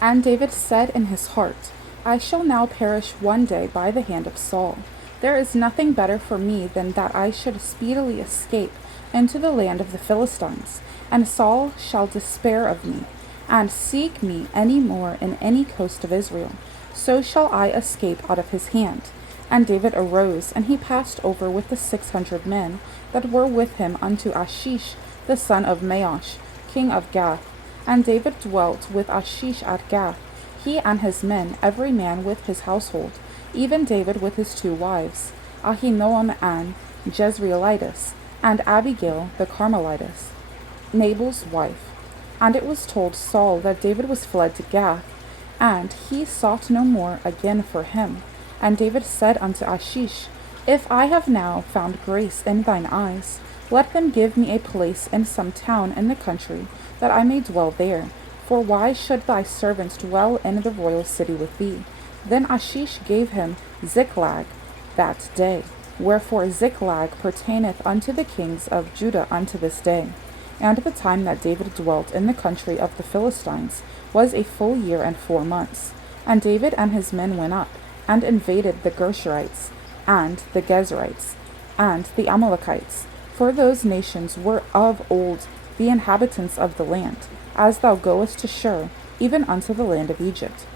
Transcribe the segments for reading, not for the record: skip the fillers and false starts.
And David said in his heart, I shall now perish one day by the hand of Saul. There is nothing better for me than that I should speedily escape into the land of the Philistines, and Saul shall despair of me, and seek me any more in any coast of Israel. So shall I escape out of his hand. And David arose, and he passed over with the 600 men that were with him unto Achish the son of Maosh, king of Gath. And David dwelt with Achish at Gath, he and his men, every man with his household, even David with his 2 wives, Ahinoam and Jezreelitis, and Abigail the Carmelitess, Nabal's wife. And it was told Saul that David was fled to Gath, and he sought no more again for him. And David said unto Achish, If I have now found grace in thine eyes, let them give me a place in some town in the country, that I may dwell there. For why should thy servants dwell in the royal city with thee? Then Achish gave him Ziklag that day. Wherefore Ziklag pertaineth unto the kings of Judah unto this day. And the time that David dwelt in the country of the Philistines was a full year and 4 months. And David and his men went up, and invaded the Gershurites, and the Gezerites, and the Amalekites. For those nations were of old the inhabitants of the land, as thou goest to Shur, even unto the land of Egypt.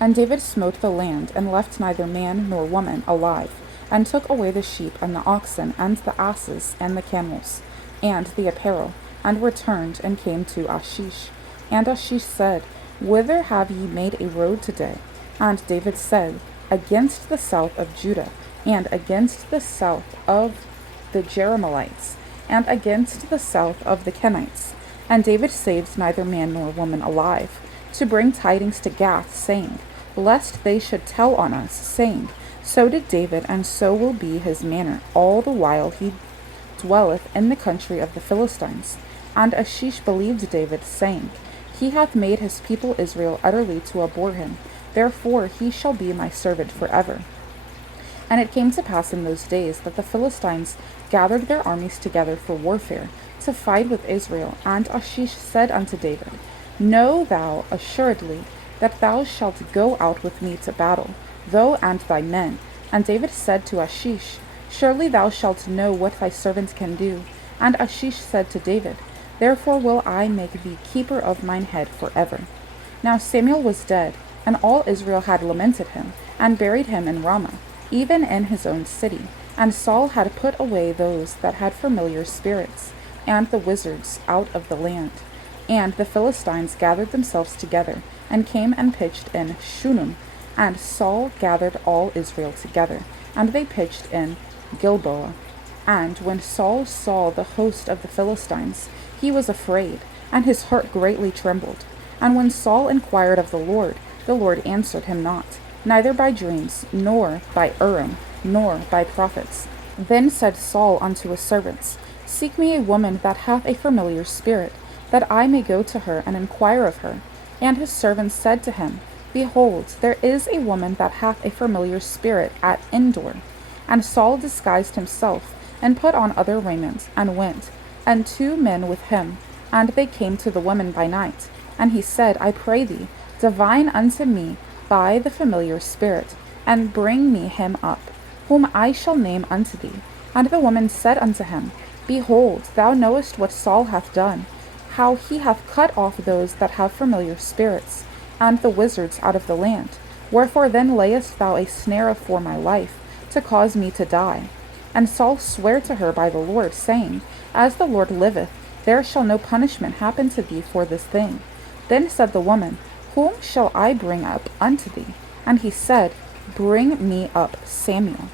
And David smote the land, and left neither man nor woman alive, and took away the sheep and the oxen, and the asses, and the camels, and the apparel, and returned, and came to Achish. And Achish said, Whither have ye made a road today? And David said, Against the south of Judah, and against the south of the Jerahmeelites, and against the south of the Kenites. And David saved neither man nor woman alive, to bring tidings to Gath, saying, Lest they should tell on us, saying, So did David, and so will be his manner all the while he dwelleth in the country of the Philistines. And Achish believed David, saying, He hath made his people Israel utterly to abhor him, therefore he shall be my servant forever. And it came to pass in those days that the Philistines gathered their armies together for warfare, to fight with Israel. And Achish said unto David, Know thou assuredly that thou shalt go out with me to battle, thou and thy men. And David said to Achish, Surely thou shalt know what thy servant can do. And Achish said to David, Therefore will I make thee keeper of mine head forever. Now Samuel was dead, and all Israel had lamented him, and buried him in Ramah, even in his own city. And Saul had put away those that had familiar spirits, and the wizards out of the land. And the Philistines gathered themselves together, and came and pitched in Shunem. And Saul gathered all Israel together, and they pitched in Gilboa. And when Saul saw the host of the Philistines, he was afraid, and his heart greatly trembled. And when Saul inquired of the Lord answered him not, neither by dreams, nor by Urim, nor by prophets. Then said Saul unto his servants, Seek me a woman that hath a familiar spirit, that I may go to her and inquire of her. And his servants said to him, Behold, there is a woman that hath a familiar spirit at Endor. And Saul disguised himself, and put on other raiment, and went, and 2 men with him. And they came to the woman by night. And he said, I pray thee, divine unto me by the familiar spirit, and bring me him up, whom I shall name unto thee. And the woman said unto him, Behold, thou knowest what Saul hath done, how he hath cut off those that have familiar spirits, and the wizards out of the land. Wherefore then layest thou a snare for my life, to cause me to die? And Saul sware to her by the Lord, saying, As the Lord liveth, there shall no punishment happen to thee for this thing. Then said the woman, Whom shall I bring up unto thee? And he said, Bring me up Samuel.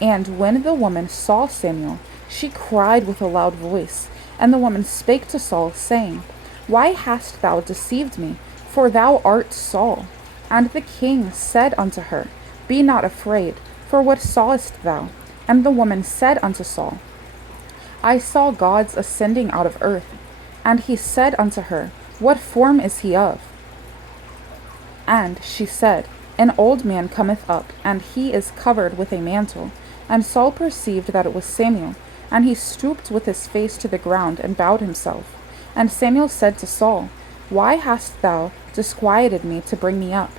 And when the woman saw Samuel, she cried with a loud voice. And the woman spake to Saul, saying, Why hast thou deceived me? For thou art Saul. And the king said unto her, Be not afraid, for what sawest thou? And the woman said unto Saul, I saw gods ascending out of earth. And he said unto her, What form is he of? And she said, An old man cometh up, and he is covered with a mantle. And Saul perceived that it was Samuel, and he stooped with his face to the ground, and bowed himself. And Samuel said to Saul, Why hast thou disquieted me to bring me up?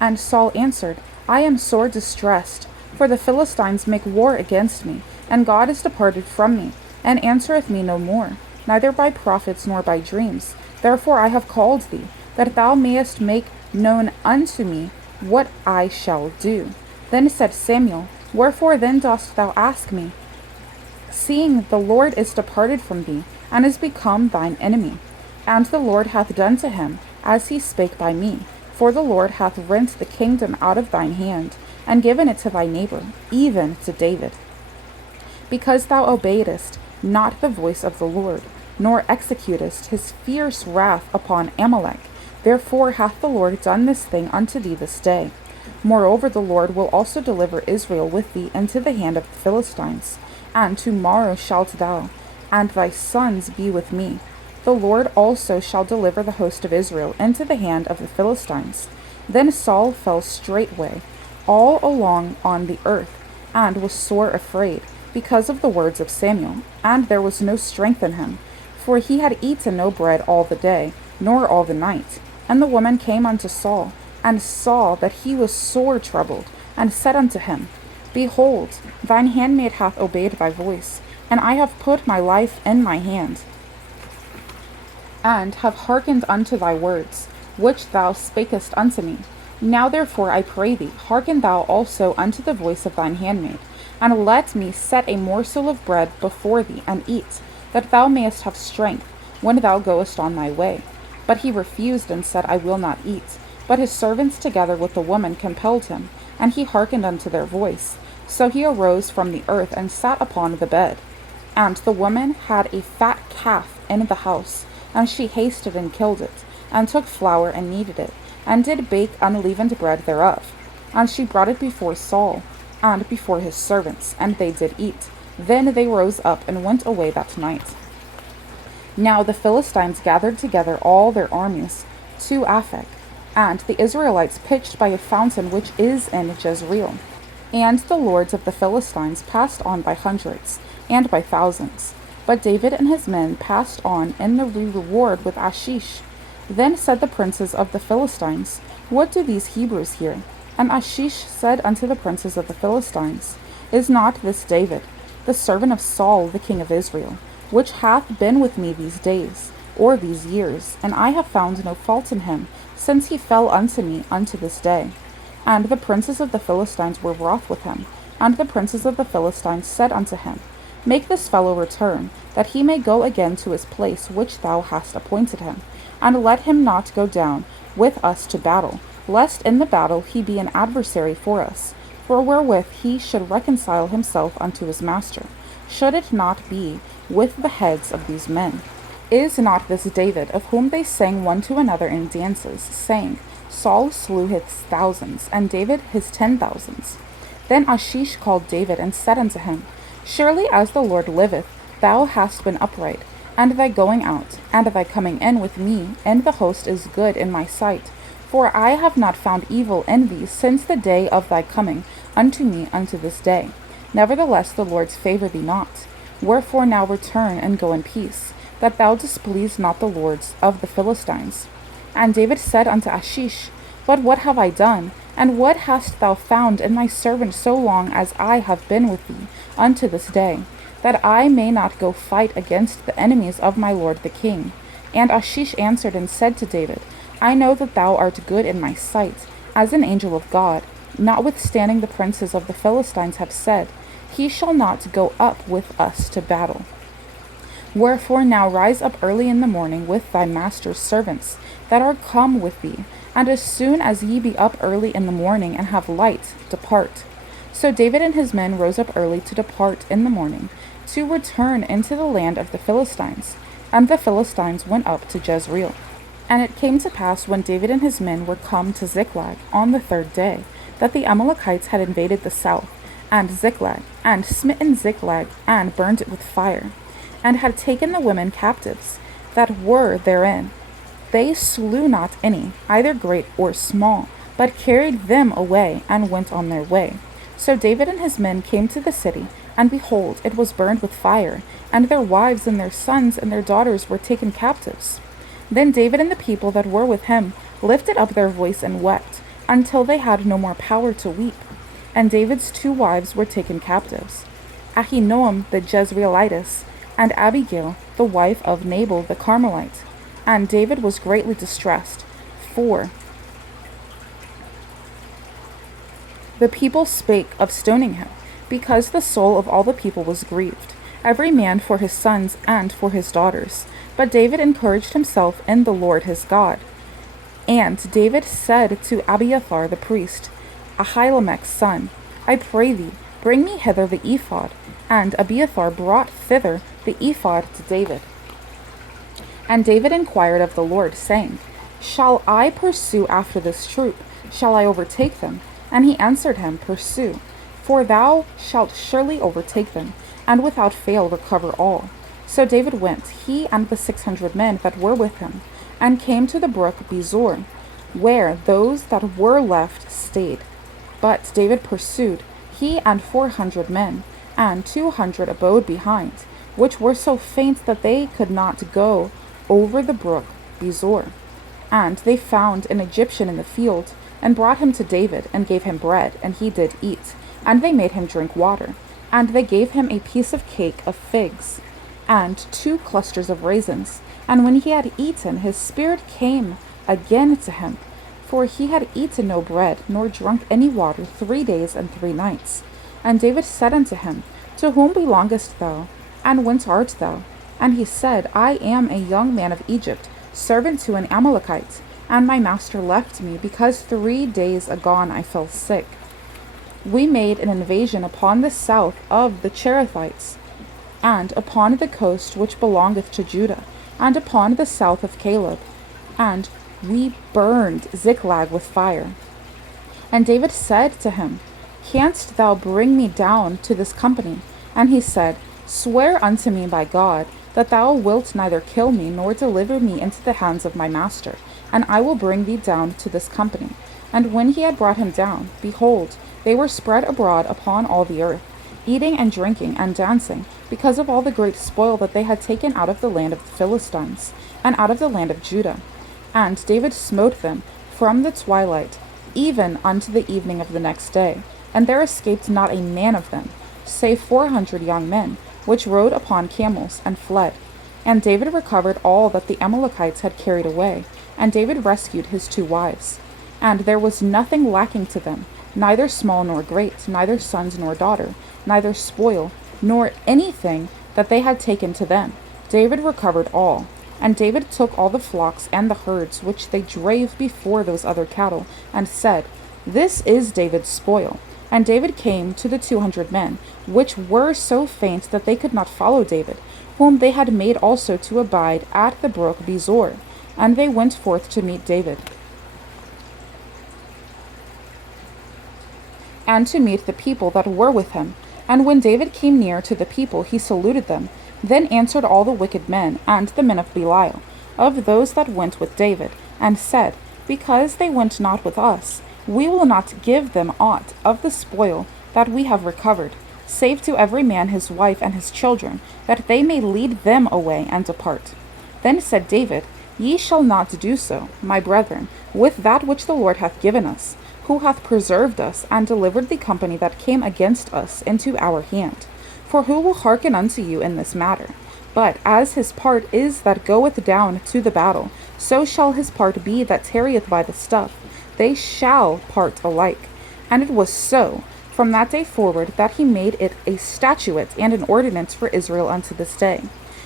And Saul answered, I am sore distressed, for the Philistines make war against me, and God is departed from me, and answereth me no more, neither by prophets nor by dreams. Therefore I have called thee, that thou mayest make known unto me what I shall do. Then said Samuel, Wherefore then dost thou ask me, seeing the Lord is departed from thee, and is become thine enemy? And the Lord hath done to him as he spake by me. For the Lord hath rent the kingdom out of thine hand, and given it to thy neighbor, even to David. Because thou obeyedst not the voice of the Lord, nor executest his fierce wrath upon Amalek, therefore hath the Lord done this thing unto thee this day. Moreover, the Lord will also deliver Israel with thee into the hand of the Philistines. And tomorrow shalt thou and thy sons be with me. The Lord also shall deliver the host of Israel into the hand of the Philistines. Then Saul fell straightway all along on the earth, and was sore afraid, because of the words of Samuel, and there was no strength in him, for he had eaten no bread all the day, nor all the night. And the woman came unto Saul, and saw that he was sore troubled, and said unto him, Behold, thine handmaid hath obeyed thy voice, and I have put my life in my hand, and have hearkened unto thy words, which thou spakest unto me. Now therefore I pray thee, hearken thou also unto the voice of thine handmaid, and let me set a morsel of bread before thee, and eat, that thou mayest have strength when thou goest on thy way. But he refused, and said, I will not eat. But his servants together with the woman compelled him, and he hearkened unto their voice. So he arose from the earth, and sat upon the bed. And the woman had a fat calf in the house, and she hasted and killed it, and took flour and kneaded it, and did bake unleavened bread thereof. And she brought it before Saul, and before his servants, and they did eat. Then they rose up and went away that night. Now the Philistines gathered together all their armies to Aphek, and the Israelites pitched by a fountain which is in Jezreel. And the lords of the Philistines passed on by hundreds, and by thousands. But David and his men passed on in the reward with Achish. Then said the princes of the Philistines, What do these Hebrews here? And Achish said unto the princes of the Philistines, Is not this David, the servant of Saul the king of Israel, which hath been with me these days, or these years, and I have found no fault in him, since he fell unto me unto this day? And the princes of the Philistines were wroth with him. And the princes of the Philistines said unto him, Make this fellow return, that he may go again to his place which thou hast appointed him, and let him not go down with us to battle, lest in the battle he be an adversary for us, for wherewith he should reconcile himself unto his master, should it not be with the heads of these men. Is not this David, of whom they sang one to another in dances, saying, Saul slew his thousands, and David his 10,000s? Then Achish called David, and said unto him, Surely as the Lord liveth, thou hast been upright, and thy going out, and thy coming in with me, and the host is good in my sight. For I have not found evil in thee since the day of thy coming unto me unto this day. Nevertheless the Lord's favour thee not. Wherefore now return, and go in peace, that thou displease not the lords of the Philistines. And David said unto Achish, But what have I done? And what hast thou found in thy servant so long as I have been with thee unto this day, that I may not go fight against the enemies of my lord the king? And Achish answered and said to David, I know that thou art good in my sight, as an angel of God, notwithstanding the princes of the Philistines have said, He shall not go up with us to battle. Wherefore now rise up early in the morning with thy master's servants that are come with thee, and as soon as ye be up early in the morning and have light, depart. So David and his men rose up early to depart in the morning, to return into the land of the Philistines. And the Philistines went up to Jezreel. And it came to pass, when David and his men were come to Ziklag on the third day, that the Amalekites had invaded the south, and Ziklag, and smitten Ziklag, and burned it with fire, and had taken the women captives that were therein. They slew not any, either great or small, but carried them away, and went on their way. So David and his men came to the city, and behold, it was burned with fire, and their wives and their sons and their daughters were taken captives. Then David and the people that were with him lifted up their voice and wept, until they had no more power to weep. And David's 2 wives were taken captives, Ahinoam the Jezreelitess, and Abigail the wife of Nabal the Carmelite. And David was greatly distressed, for the people spake of stoning him, because the soul of all the people was grieved, every man for his sons and for his daughters. But David encouraged himself in the Lord his God. And David said to Abiathar the priest, Ahimelech's son, I pray thee, bring me hither the ephod. And Abiathar brought thither the ephod to David. And David inquired of the Lord, saying, Shall I pursue after this troop? Shall I overtake them? And he answered him, Pursue, for thou shalt surely overtake them, and without fail recover all. So David went, he and the 600 men that were with him, and came to the brook Bezor, where those that were left stayed. But David pursued, he and 400 men, and 200 abode behind, which were so faint that they could not go over the brook Bezor. And they found an Egyptian in the field, and brought him to David, and gave him bread, and he did eat. And they made him drink water. And they gave him a piece of cake of figs, and 2 clusters of raisins. And when he had eaten, his spirit came again to him, for he had eaten no bread, nor drunk any water 3 days and 3 nights. And David said unto him, To whom belongest thou, and whence art thou? And he said, I am a young man of Egypt, servant to an Amalekite, and my master left me, because 3 days agone I fell sick. We made an invasion upon the south of the Cherethites, and upon the coast which belongeth to Judah, and upon the south of Caleb, and we burned Ziklag with fire. And David said to him, Canst thou bring me down to this company? And he said, Swear unto me by God, that thou wilt neither kill me, nor deliver me into the hands of my master, and I will bring thee down to this company. And when he had brought him down, behold, they were spread abroad upon all the earth, eating and drinking and dancing, because of all the great spoil that they had taken out of the land of the Philistines, and out of the land of Judah. And David smote them from the twilight even unto the evening of the next day, and there escaped not a man of them, save 400 young men, which rode upon camels, and fled. And David recovered all that the Amalekites had carried away, and David rescued his 2 wives. And there was nothing lacking to them, neither small nor great, neither sons nor daughter, neither spoil, nor anything that they had taken to them. David recovered all. And David took all the flocks and the herds which they drave before those other cattle, and said, This is David's spoil. And David came to the 200 men, which were so faint that they could not follow David, whom they had made also to abide at the brook Bezor. And they went forth to meet David, and to meet the people that were with him. And when David came near to the people, he saluted them. Then answered all the wicked men, and the men of Belial, of those that went with David, and said, Because they went not with us, we will not give them aught of the spoil that we have recovered, save to every man his wife and his children, that they may lead them away and depart. Then said David, Ye shall not do so, my brethren, with that which the Lord hath given us, who hath preserved us, and delivered the company that came against us into our hand. For who will hearken unto you in this matter? But as his part is that goeth down to the battle, so shall his part be that tarrieth by the stuff. They shall part alike. And it was so, from that day forward, that he made it a statute and an ordinance for Israel unto this day.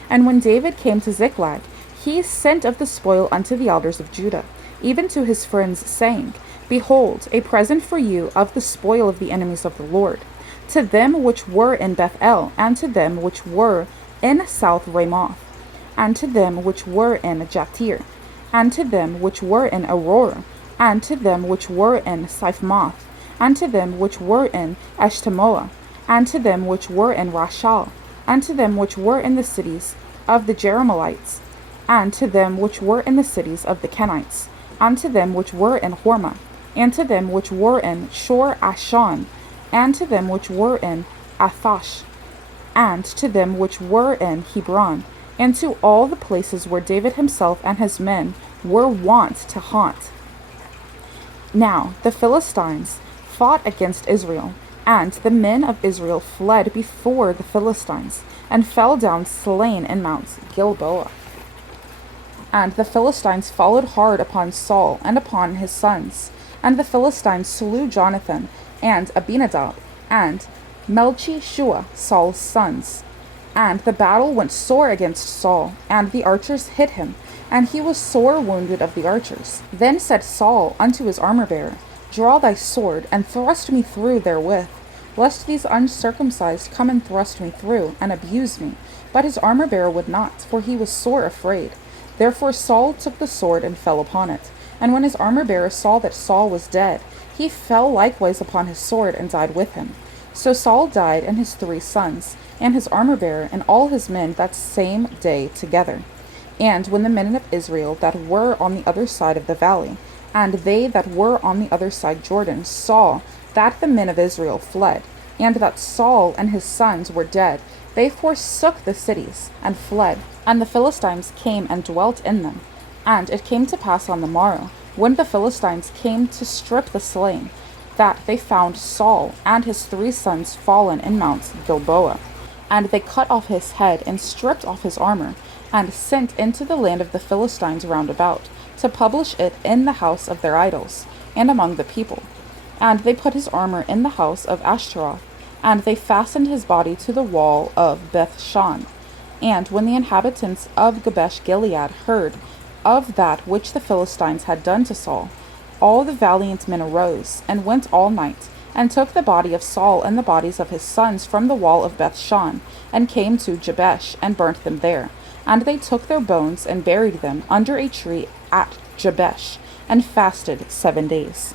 And when David came to Ziklag, he sent of the spoil unto the elders of Judah, even to his friends, saying, Behold, a present for you of the spoil of the enemies of the Lord, to them which were in Bethel, and to them which were in South Ramoth, and to them which were in Jatir, and to them which were in Aurora, and to them which were in Siphmoth, and to them which were in Eshtemoa, and to them which were in Rashal, and to them which were in the cities of the Jerahmeelites, and to them which were in the cities of the Kenites, and to them which were in Hormah, and to them which were in Shor Ashon, and to them which were in Athosh, and to them which were in Hebron, and to all the places where David himself and his men were wont to haunt. Now the Philistines fought against Israel, and the men of Israel fled before the Philistines, and fell down slain in Mount Gilboa. And the Philistines followed hard upon Saul and upon his sons. And the Philistines slew Jonathan and Abinadab and Melchi-Shua, Saul's sons. And the battle went sore against Saul, and the archers hit him, and he was sore wounded of the archers. Then said Saul unto his armor-bearer, Draw thy sword, and thrust me through therewith, lest these uncircumcised come and thrust me through, and abuse me. But his armor-bearer would not, for he was sore afraid. Therefore Saul took the sword and fell upon it. And when his armor-bearer saw that Saul was dead, he fell likewise upon his sword and died with him. So Saul died, and his 3 sons, and his armor-bearer, and all his men that same day together. And when the men of Israel that were on the other side of the valley, and they that were on the other side Jordan, saw that the men of Israel fled, and that Saul and his sons were dead, they forsook the cities, and fled. And the Philistines came and dwelt in them. And it came to pass on the morrow, when the Philistines came to strip the slain, that they found Saul and his 3 sons fallen in Mount Gilboa. And they cut off his head, and stripped off his armor, and sent into the land of the Philistines round about, to publish it in the house of their idols, and among the people. And they put his armor in the house of Ashtaroth, and they fastened his body to the wall of Bethshan. And when the inhabitants of Jabesh Gilead heard of that which the Philistines had done to Saul, all the valiant men arose, and went all night, and took the body of Saul and the bodies of his sons from the wall of Bethshan, and came to Jabesh, and burnt them there. And they took their bones, and buried them under a tree at Jabesh, and fasted 7 days.